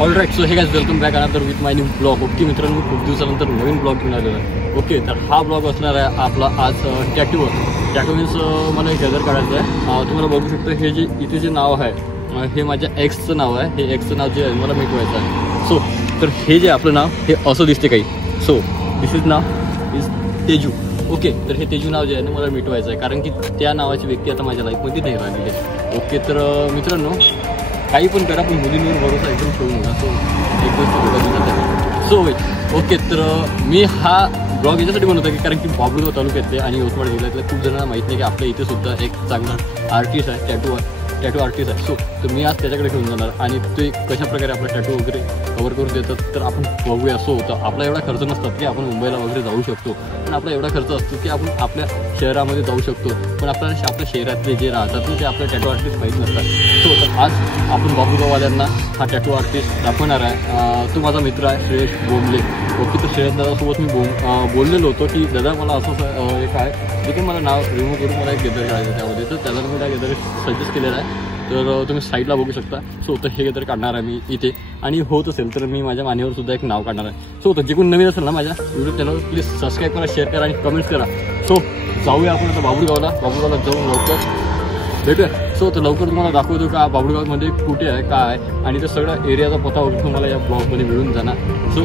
All right, so hey guys welcome back another with my new blog. Okay मित्रांनो, खूप दिवसानंतर नवीन blog घेऊन आलेला आहे. ओके, तर हा ब्लॉग असणार आहे आपला आज टॅटूवर. टॅटू मीन्स मला एक गजर काढायचं आहे. तुम्हाला बघू शकतो हे जे इथे जे नाव आहे हे माझ्या एक्सचं नाव आहे. हे एक्सचं नाव जे आहे मला मिटवायचं आहे. सो तर हे जे आपलं नाव हे असं दिसते काही. सो दिस इज नाव इज तेजू. ओके, तर हे तेजू नाव जे आहे ना मला मिटवायचं आहे, कारण की त्या नावाची व्यक्ती आता माझ्या लाईफमध्ये नाही राहिलेली आहे. ओके, तर मित्रांनो काही पण करा पण मुलींवर भरोसा एकदम ठेवू नका. सो ओके, तर मी हा ब्लॉग याच्यासाठी बनवतो की कारण की बाबुळगाव तालुक्यातले आणि यवतमाळ जिल्ह्यातल्या खूप जणांना माहीत नाही की आपल्या इथे सुद्धा एक चांगला आर्टिस्ट आहे, टॅटू आर्टिस्ट आहे. सो तर मी आज त्याच्याकडे घेऊन जाणार आणि ते कशाप्रकारे आपला टॅटू वगैरे कवर करून देतात तर आपण बघूया. सो तर आपला एवढा खर्च नसतात की आपण मुंबईला वगैरे जाऊ शकतो, पण आपला एवढा खर्च असतो की आपण आपल्या शहरामध्ये जाऊ शकतो, पण आपल्याला आपल्या शहरातले जे राहतात ना ते आपल्या टॅटू आर्टिस्ट माहीत नसतात. सो तर आज आपण बाबुळगाववाल्यांना हा टॅटू आर्टिस्ट दाखवणार आहे. तो माझा मित्र आहे श्रेयस बोंबले. ओके, तर श्रेयस दादासोबत मी बोललेलो होतो की दादा मला असं एक आहे जे काही मला नाव रिमूव्ह करून मला एक गेदर काढायचं त्यामध्ये, तर त्याला मी त्या गेदर सजेस्ट केलेला आहे. तर तुम्ही साईडला बघू शकता. सो तर हे गेदर काढणार आहे मी इथे, आणि होत असेल तर मी माझ्या मानेवर सुद्धा एक नाव काढणार आहे. सो तर जे कोण नवीन असेल ना माझ्या व्हिडिओ चॅनल प्लीज सबस्क्राईब करा, शेअर करा आणि कमेंट्स करा. सो जाऊया आपण आता बाबुळगावला जाऊन लवकर भेटूया. सो तर लवकर तुम्हाला दाखवतो का बाबुळगावमध्ये कुठे आहे काय आहे, आणि ते सगळं एरियाचा पत्ता वगैरे तुम्हाला या ब्लॉगमध्ये मिळून जाणार. सो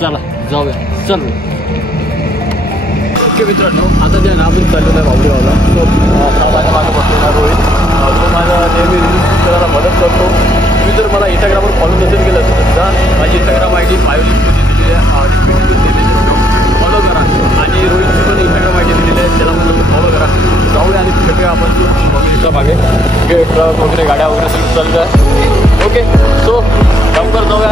चला जाऊया, चल. ओके मित्रांनो, आता जे नाव चाललेलं आहे बाबुळगावला. तो हा माझ्या मागं बसलेला रोहित. तो माझा नेहमी रील्स करायला मदत करतो. तुम्ही जर मला इंस्टाग्रामवर फॉलो नसेल केलं तर जा, माझी इंस्टाग्राम ID बायोलिंकमध्ये दिलेली आहे आणि फॉलो करा. आणि रोहितची पण इंस्टाग्राम ID दिलेली आहे, त्याला पण फॉलो करा. जाऊया आणि भेटूया आपण मम्मीच्या मागे. ट्रक वगैरे गाड्या वगैरे सगळं चाललं आहे. ओके, सो लवकर जाऊया.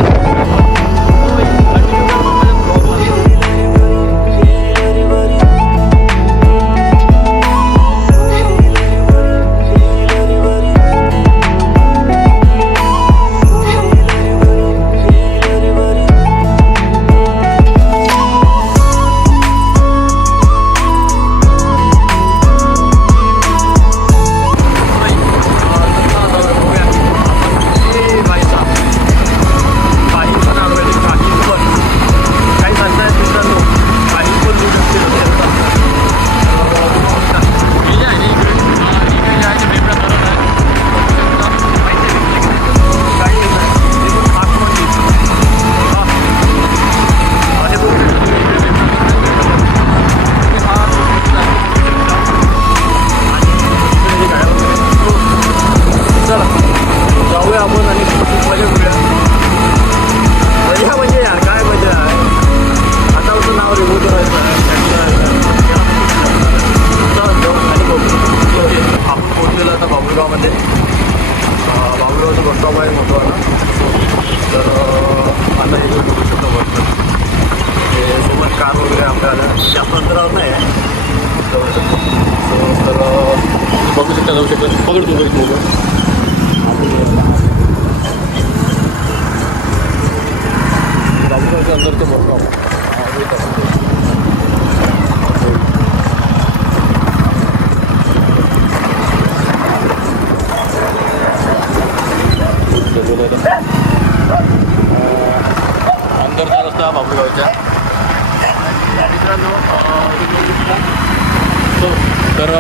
बाबुळगावचं बस स्टॉप आहे मोठं ना. तर आता हे बघू शकतो बस हे सोबत कार वगैरे आपल्याला जास्त अंतरावर नाही आहे. तर बघू शकता, जाऊ शकतो. पकडतो एक मोबाईल. बाबुळगावच्या अंदरचं बस स्टॉप अंदरचा रस्ता बाबुळगावच्या. मित्रांनो तर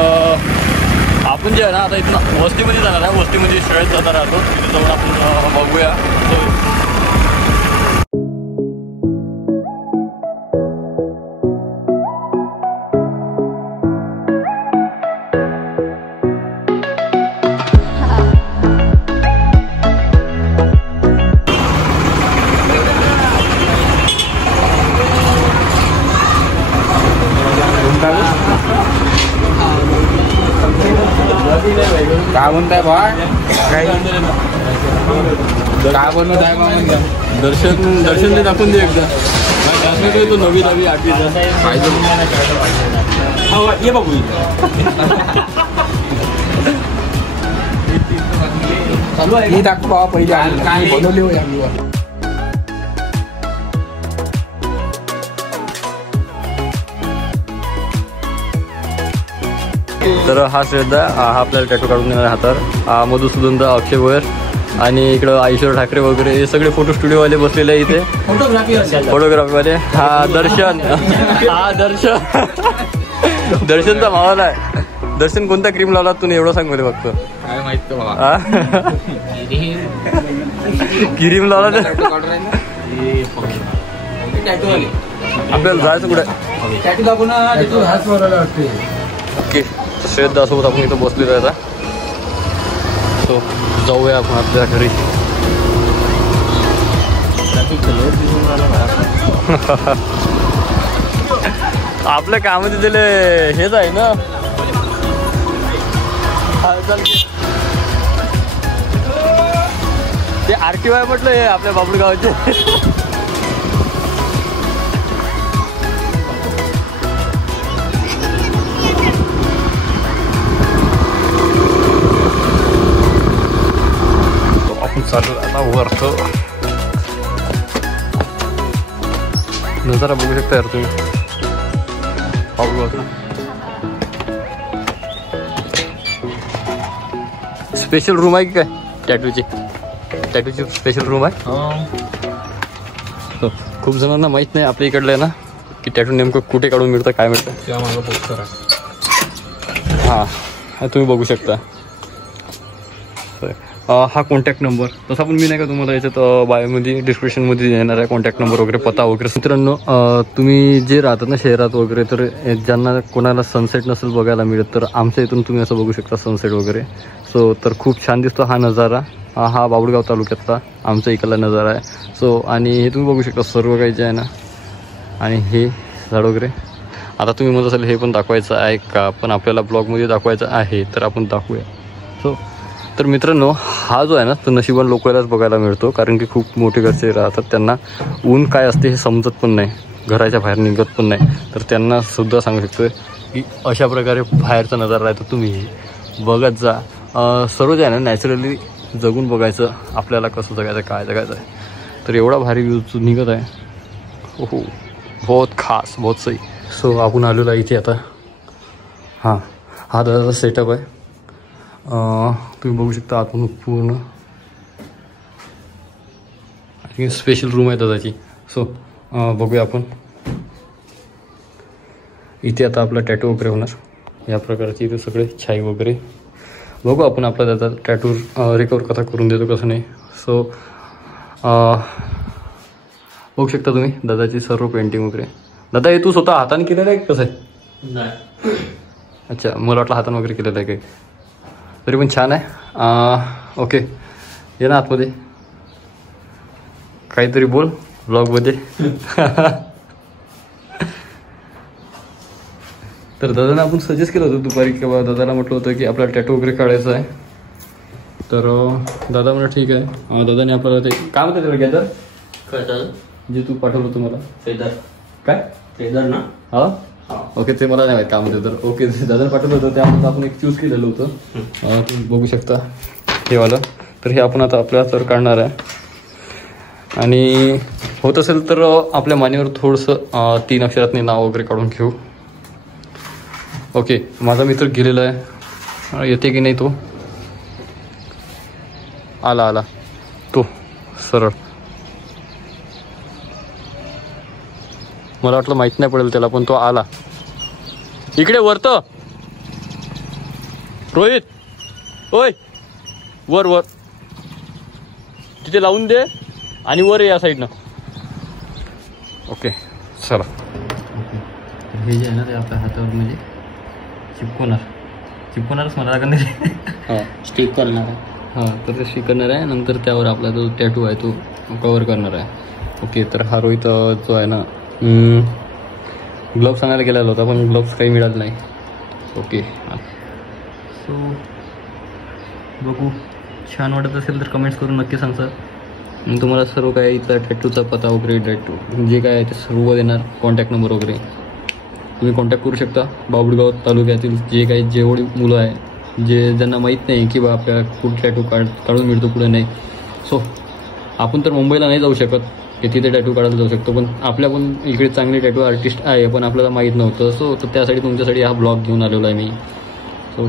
आपण जे आहे ना आता इथं वस्तीमध्ये जाणार आहे. वस्तीमध्ये शाळेत जाणार आहोत. तिथे जाऊन आपण बघूया. काय म्हणताय बा? काय बनवत आहे बा? दर्शन ते दाखवून दे एकदा. तो 9वी 10वी 8वी ये बाबू. हे दाखवा पहिले काय बनवले हो आम्ही. तर हा श्रद्धा हा आपल्याला टॅटू काढून देणार हातावर. मधुसूदन अक्षय गोयर आणि इकडं ऐश्वर ठाकरे वगैरे हे सगळे फोटो स्टुडिओवाले बसलेले आहे इथे. फोटोग्राफीवाले. हा दर्शन. हा दर्शनचा मावाला आहे. दर्शन कोणता क्रीम लावला तू एवढं सांग मध्ये फक्त. काय माहित बाबा. क्रीम लावला आपल्याला जायचं कुठे. ओके श्रेद्धा सोबत आपण इथं बसलेलो आहे आता. सो जाऊया आपण आपल्या घरी. आपल्या कामामध्ये दिले हेच आहे ना. ते RTY म्हटलं हे आपल्या बाबूड गावाचे. आपण चालू आता वरत नजारा बघू शकता यार तुम्ही. स्पेशल रूम आहे की काय टॅटूची स्पेशल रूम आहे. खूप जणांना माहित नाही आपल्या इकडलं आहे ना की टॅटू नेमकं कुठे काढून मिळतं काय मिळतं. हा तुम्ही बघू शकता. हा कॉन्टॅक्ट नंबर तसा पण मी नाही का तुम्हाला याच्यात बायोमध्ये डिस्क्रिप्शनमध्ये देणार आहे कॉन्टॅक्ट नंबर वगैरे पत्ता वगैरे. मित्रांनो तुम्ही जे राहतात ना शहरात वगैरे तर ज्यांना कोणाला सनसेट नसेल बघायला मिळत तर आमच्या इथून तुम्ही असं बघू शकता सनसेट वगैरे. सो तर खूप छान दिसतो हा नजारा. हा बाबुळगाव तालुक्यातला आमच्या इकडला नजारा आहे. सो आणि हे तुम्ही बघू शकता सर्व काही जे आहे ना. आणि हे झाड वगैरे आता तुम्ही म्हणत असाल हे पण दाखवायचं आहे का पण आपल्याला ब्लॉगमध्ये दाखवायचं आहे तर आपण दाखवूया. सो तर मित्रांनो हा जो आहे ना तो नशिबान लोकांनाच बघायला मिळतो कारण की खूप मोठे घरचे राहतात त्यांना ऊन काय असते हे समजत पण नाही घराच्या बाहेर निघत पण नाही तर त्यांना सुद्धा सांगू शकतो की अशा प्रकारे बाहेरचा नजारा आहे तर तुम्ही बघत जा. सर्व जे आहे ना नॅचरली जगून बघायचं आपल्याला कसं जगायचं काय जगायचं आहे. तर एवढा भारी व्ह्यू निघत आहे. हो बहुत खास बहुत सही. सो आपण आलेलो आहे इथे आता. हा दादाचा सेटअप आहे. तुम्ही बघू शकता आतून पूर्ण आणि स्पेशल रूम आहे दादाची. सो बघूया आपण इथे आता आपला टॅटू वगैरे होणार या प्रकारचे इथे सगळे छाई वगैरे बघू आपण आपला दादा टॅटू रिकवर कसा करून देतो कसं नाही. सो बघू शकता तुम्ही दादाची सर्व पेंटिंग वगैरे. दादा हे तू स्वतः हाताने केलेलं आहे कसं आहे. नाही अच्छा मला वाटलं हाताने वगैरे केलेलं आहे काही तरी पण छान आहे. ओके ये ना आतमध्ये काहीतरी बोल ब्लॉगमध्ये. तर दादाने आपण सजेस्ट केलं होतं दुपारी किंवा दादाला म्हटलं होतं की आपल्याला टॅटू वगैरे काढायचं आहे तर दादा म्हणा ठीक आहे. दादाने आपल्याला ते काय म्हणतात त्याला गॅदर काय जे तू पाठवलं होतं मला फेदर काय फेदर ना. हा ओके ते मला नाही माहिती काय म्हणते तर ओके दादाने पाठवलं होतं त्यामध्ये आपण एक चूज केलेलं होतं. तुम्ही बघू शकता हे वाला. तर हे आपण आता आपल्या तर काढणार आहे आणि होत असेल तर आपल्या मानेवर थोडंसं 3 अक्षरातनी नाव वगैरे काढून घेऊ. ओके माझा मित्र गेलेला आहे येते की नाही तो आला तो सरळ मला वाटलं माहित नाही पडेल त्याला पण तो आला. इकडे वरत रोहित ओय वर तिथे लावून दे आणि वर या साईडनं. ओके चला. हे जे आहे ना ते आपल्या हातावर म्हणजे चिपकवणारच मला लागणार नाही. स्टिक करणार आहे. हां तर ते स्टिक करणार आहे नंतर त्यावर आपला जो टॅटू आहे तो कवर करणार आहे. ओके तर हा रोहित जो आहे ना ग्लोव्स आणायला गेलेला होता पण ग्लोव्स काही मिळाले नाही. ओके सो बघू छान वाटत असेल तर कमेंट्स करून नक्की सांगता. तुम्हाला सर्व काय इथला टॅटूचा पत्ता वगैरे टॅटू जे काय आहे ते सर्व देणार कॉन्टॅक्ट नंबर वगैरे तुम्ही कॉन्टॅक्ट करू शकता. बाबुळगाव तालुक्यातील जे काही जेवढी मुलं आहे ज्यांना माहीत नाही की बा आपल्याला कुठे टॅटू काढून मिळतो कुठे नाही. सो आपण तर मुंबईला नाही जाऊ शकत की तिथे टॅटू काढायला जाऊ शकतो पण आपल्या पण इकडे चांगले टॅटू आर्टिस्ट आहे पण आपल्याला माहीत नव्हतं. सो तर त्यासाठी तुमच्यासाठी हा ब्लॉग घेऊन आलेलो आहे मी. सो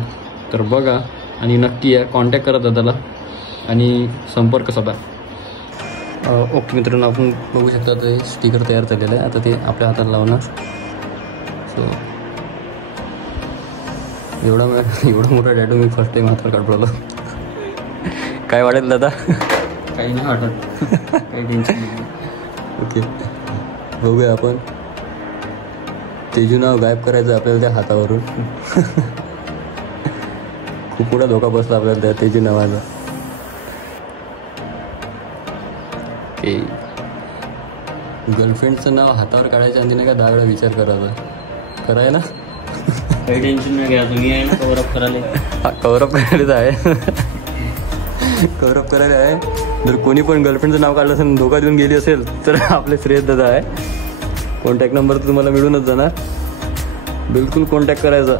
तर बघा आणि नक्की या कॉन्टॅक्ट करा दादाला. आणि संपर्क साधा. ओके मित्रांनो, आपण बघू शकता ते स्टिकर तयार झालेलं आहे. आता ते आपल्या हाताला लावणार. सो एवढा मोठा टॅटू मी फर्स्ट टाईम हाताला काढवलं. काय वाटेल दादा? काही नाही वाटत. काही टेन्शन नाही. ओके, बघूया आपण. तेजू नाव गायब करायचं आपल्याला त्या हातावरून. खूप मोठा धोका बसला आपल्याला त्या तेजू नावाचा. ओके, गर्लफ्रेंडचं नाव हातावर काढायच्या आधी नाही का 10 वेळा विचार करायचा. कराय ना? काही टेन्शन नाही घ्या, तुम्ही आहे ना कव्हरअप करायला. हा, कव्हरअप करायला आहे. कव्हरअप करायला आहे. जर कोणी पण गर्लफ्रेंडचं नाव काढलं असेल, धोका देऊन गेली असेल, तर आपले श्रेयस दादा आहे. कॉन्टॅक्ट नंबर तर तुम्हाला मिळूनच जाणार. बिलकुल कॉन्टॅक्ट करायचा.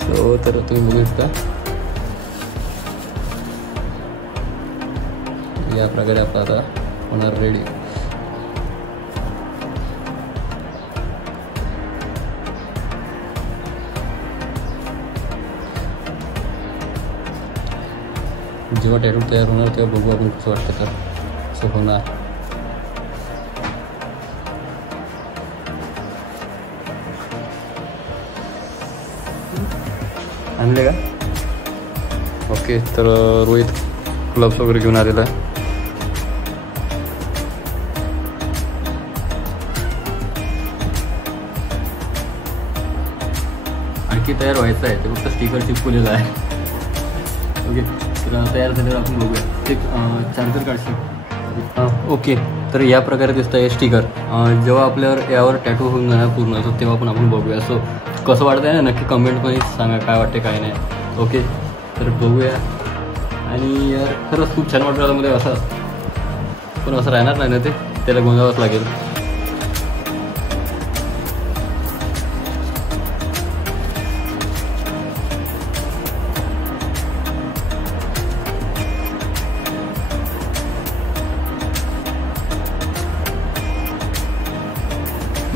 सो तर तुम्ही बघू शकता या प्रकारे आपला आता होणार रेडी. जेव्हा टॅटू तयार होणार तेव्हा बघू आपण कसं वाटतं. तर असं होणार. आणले का? ओके, तर रोहित ग्लव्स वगैरे घेऊन आलेला आहे. आणखी तयार व्हायचं आहे, ते फक्त स्टिकर चिपकवलेलं आहे. ओके, तर तयार झाल्यावर आपण बघूया. ते चार्जर काढशील. ओके, तर या प्रकारे दिसतं आहे स्टिकर. जेव्हा आपल्यावर यावर टॅटू होऊन जाणार पूर्ण, सो तेव्हा पण आपण बघूया. सो कसं वाटतं आहे ना, नक्की कमेंटमध्ये सांगा काय वाटते काय नाही. ओके, तर बघूया. आणि यार खरंच खूप छान वाटतं मध्ये असं, पण असं राहणार नाही ना, ते त्याला गोंधळावंच लागेल.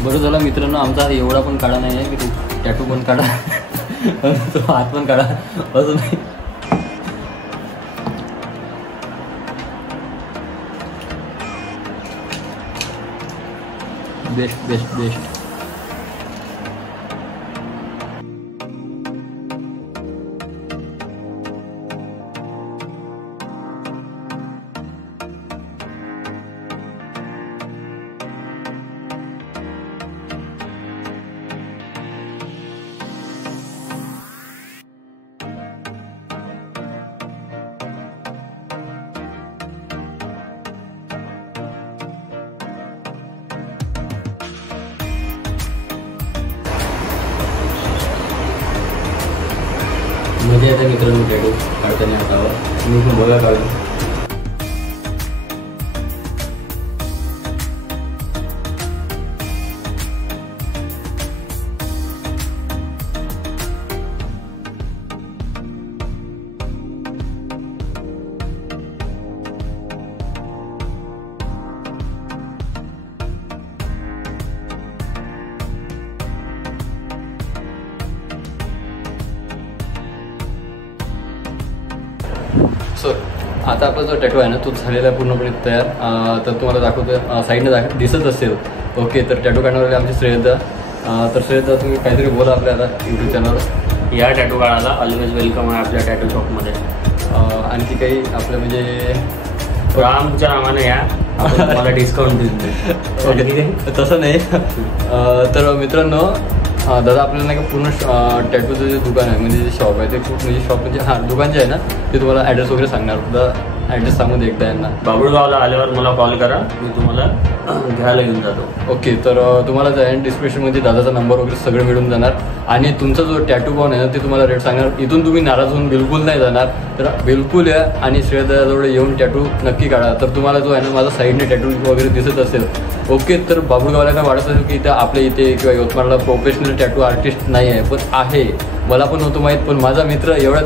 बरं झालं मित्रांनो, आमचा एवढा पण काढा नाही आहे की टॅटू पण काढा, तो हात पण काढा असं नाही. Best best best. मध्ये आता मित्रांनो टॅटू काढताना हातावर तुम्ही पण बघा काढून. सो आता आपला जो टॅटू आहे ना तो झालेला आहे पूर्णपणे तयार. तर तुम्हाला दाखवतो, साईडने दिसत असेल. ओके, तर टॅटू काढणारे आमचे श्रेयसदा. तर श्रेयसदा तुम्ही काहीतरी बोला आपल्या आता यूट्यूब चॅनलवर. या टॅटू काढायला ऑलवेज वेलकम आहे आपल्या टॅटू शॉपमध्ये. आणखी काही आपलं म्हणजे आमच्या नावाने या, मला डिस्काउंट देईल. ओके, तसं नाही. तर मित्रांनो, दादा आपल्याला नाही का पूर्ण टॅटूचं जे दुकान आहे म्हणजे जे शॉप आहे ते खूप म्हणजे शॉप म्हणजे हां दुकान जे आहे ना ते तुम्हाला ॲड्रेस वगैरे सांगणार. सुद्धा ॲड्रेस सांगून एकदा यांना. बाबुळगावला आल्यावर मला कॉल करा, मी तुम्हाला घ्यायला घेऊन जातो. ओके, तर तुम्हाला जे आहे डिस्क्रिप्शनमध्ये दादाचा नंबर वगैरे सगळं मिळून जाणार. आणि तुमचा जो टॅटू कॉन आहे ना ते तुम्हाला रेट सांगणार. इथून तुम्ही नाराज होऊन बिलकुल नाही जाणार. तर बिलकुल या आणि श्रेयसदाजवळ येऊन टॅटू नक्की काढा. तर तुम्हाला जो आहे ना माझा साईडने टॅटू वगैरे दिसत असेल. ओके, तर बाबुळगावला काय वाटत असेल की इथं आपल्या इथे किंवा यवतमाळला प्रोफेशनल टॅटू आर्टिस्ट नाही आहे, पण आहे. मला पण नव्हतं माहीत, पण माझा मित्र एवढा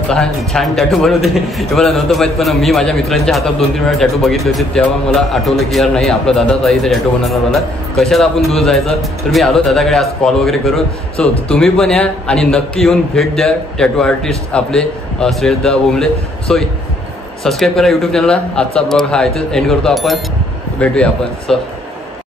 छान टॅटू बनवते हे मला नव्हतं माहीत. पण मी माझ्या मित्रांच्या हातात 2-3 वेळा टॅटू बघितले होते, तेव्हा मला आठवलं की यार नाही आपला दादाच आहे इथे टॅटू बनवणार मला, कशाला आपण दूर जायचं. तर मी आलो दादाकडे आज कॉल वगैरे करून. सो तुम्ही पण या आणि नक्की येऊन भेट द्या टॅटू आर्टिस्ट आपले श्रेयसदा बोंबले. सो सबस्क्राईब करा यूट्यूब चॅनलला. आजचा ब्लॉग हा इथेच एंड करतो आपण, भेटूया आपण. सर